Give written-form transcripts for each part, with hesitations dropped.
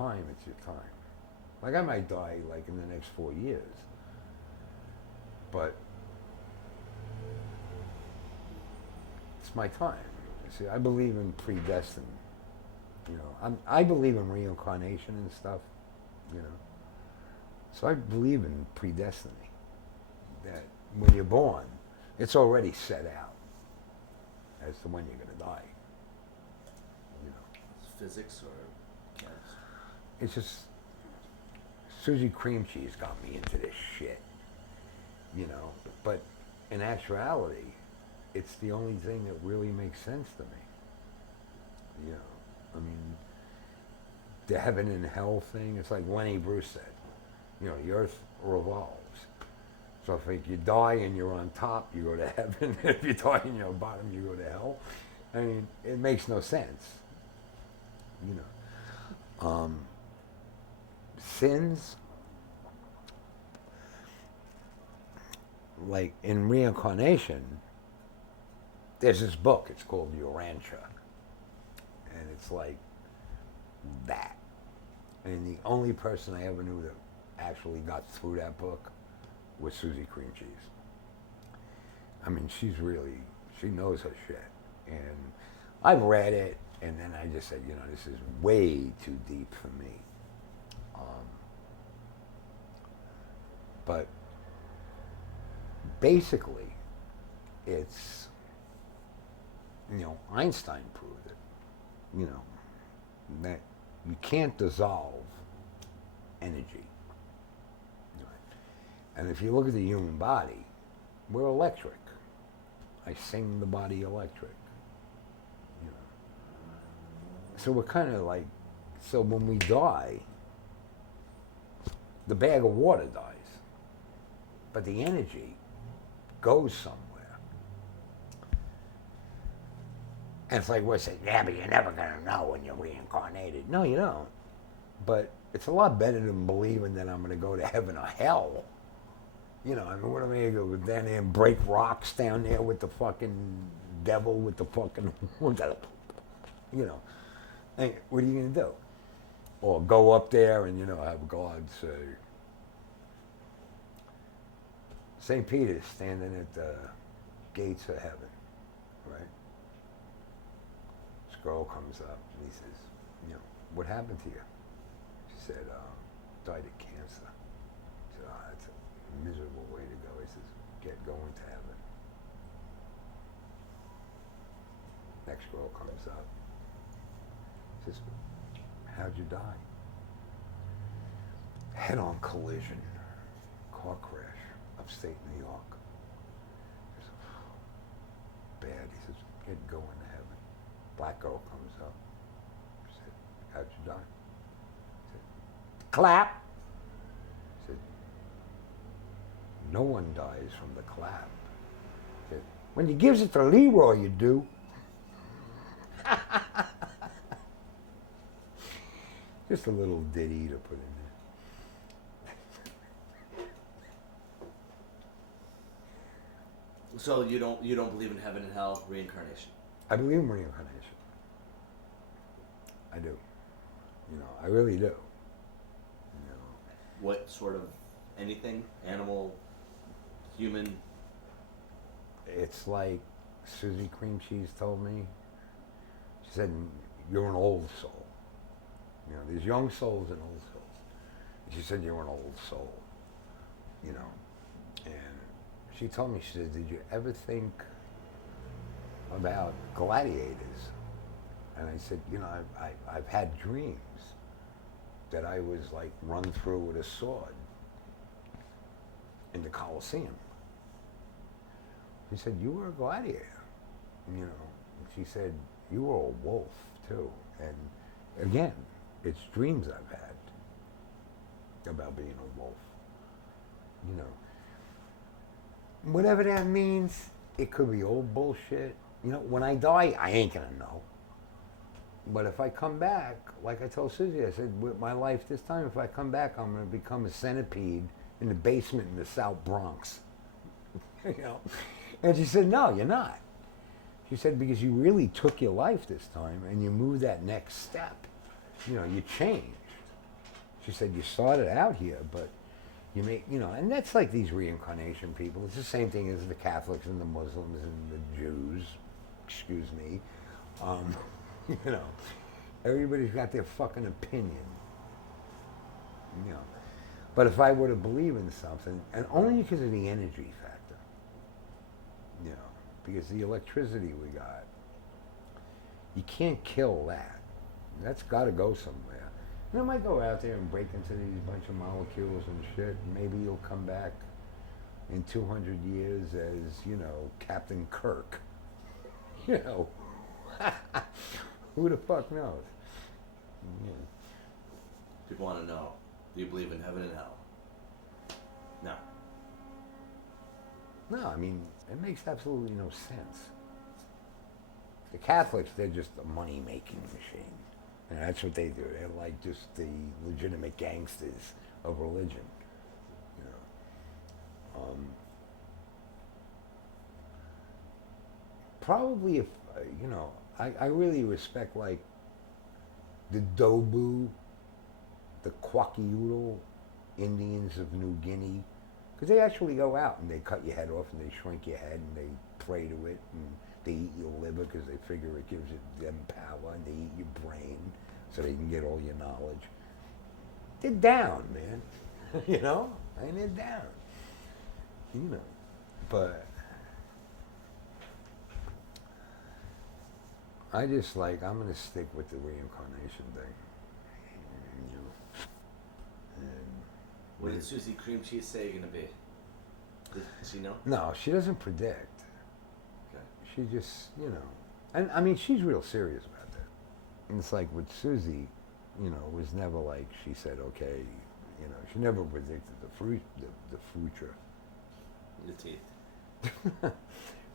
time, it's your time. Like I might die like in the next 4 years, but it's my time. See, I believe in predestined. You know, I believe in reincarnation and stuff. You know, so I believe in predestiny. That when you're born, it's already set out as to when you're going to die. You know, Physics or chemistry? it's just Susie Cream Cheese got me into this shit. You know, but in actuality, it's the only thing that really makes sense to me. You know, I mean, the heaven and hell thing, it's like Lenny Bruce said, you know, the earth revolves. So if you die and you're on top, you go to heaven. If you die and you're on bottom, you go to hell. I mean, it makes no sense. You know. Sins, like in reincarnation, there's this book, it's called Urantia. And it's like that. And the only person I ever knew that actually got through that book was Susie Cream Cheese. I mean, she knows her shit. And I've read it, and then I just said, you know, this is way too deep for me. But basically, it's, you know, Einstein proved it, you know, that you can't dissolve energy. And if you look at the human body, we're electric. I sing the body electric. You know. So we're kind of like, so when we die, the bag of water dies, but the energy goes somewhere. And it's like we're saying, yeah, but you're never going to know when you're reincarnated. No, you don't. But it's a lot better than believing that I'm going to go to heaven or hell. You know, I mean, what am I going to go down there and break rocks down there with the fucking devil, with the fucking, you know. Hey, what are you going to do? Or go up there and, you know, have God say, St. Peter's standing at the gates of heaven, right? This girl comes up and he says, you know, what happened to you? She said, died of cancer. He said, oh, that's a miserable way to go. He says, get going to heaven. Next girl comes up. He says, how'd you die? Head-on collision, car crash, upstate New York. He says, bad. He says, get going to heaven. Black girl comes up. She said, how'd you die? He said, clap. He said, no one dies from the clap. He said, when he gives it to Leroy, you do. Just a little ditty to put in there. So you don't believe in heaven and hell, reincarnation? I believe in reincarnation. I do. You know, I really do. You know. What sort of anything? Animal, human? It's like Susie Cream Cheese told me. She said, you're an old soul. You know, there's young souls and old souls. And she said, you're an old soul. You know. And she told me, she said, did you ever think about gladiators? And I said, you know, I've had dreams that I was like run through with a sword in the Colosseum. She said, you were a gladiator. You know, she said, you were a wolf too. And again, it's dreams I've had about being a wolf. You know, whatever that means, it could be old bullshit. You know, when I die, I ain't gonna know. But if I come back, like I told Susie, I said, with my life this time, if I come back, I'm gonna become a centipede in the basement in the South Bronx. You know? And she said, no, you're not. She said, because you really took your life this time and you moved that next step. You know, you changed. She said, you started out here, but you make, and that's like these reincarnation people. It's the same thing as the Catholics and the Muslims and the Jews. Excuse me. Um, you know, everybody's got their fucking opinion. You know, but if I were to believe in something, and only because of the energy factor, because the electricity we got, you can't kill that. That's got to go somewhere. And it might go out there and break into these bunch of molecules and shit, and maybe you'll come back in 200 years as, Captain Kirk. Who the fuck knows? Yeah. People want to know, do you believe in heaven and hell? No. No, I mean, it makes absolutely no sense. The Catholics, they're just a money-making machine. And that's what they do. They're like just the legitimate gangsters of religion. Probably if, I really respect like the Dobu, the Kwakiutl Indians of New Guinea, because they actually go out and they cut your head off and they shrink your head and they pray to it and they eat your liver because they figure it gives them power, and they eat your brain so they can get all your knowledge. They're down, man. And they're down. But I just I'm going to stick with the reincarnation thing. What did Susie Cream Cheese say you're going to be? Did she know? No, she doesn't predict. Okay. She just, and I mean, she's real serious about that. And it's like with Susie, it was never like she said, okay, she never predicted the future. The teeth.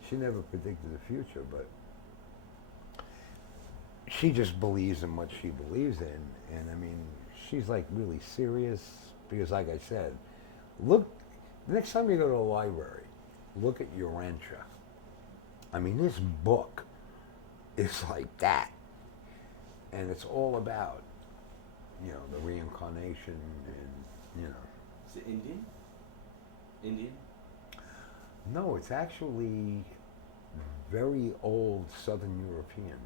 She never predicted the future, but she just believes in what she believes in. And I mean, she's like really serious because, like I said, look, the next time you go to a library, look at Urantia. I mean, this book is like that. And it's all about, the reincarnation and, Is it Indian? Indian? No, it's actually very old Southern European.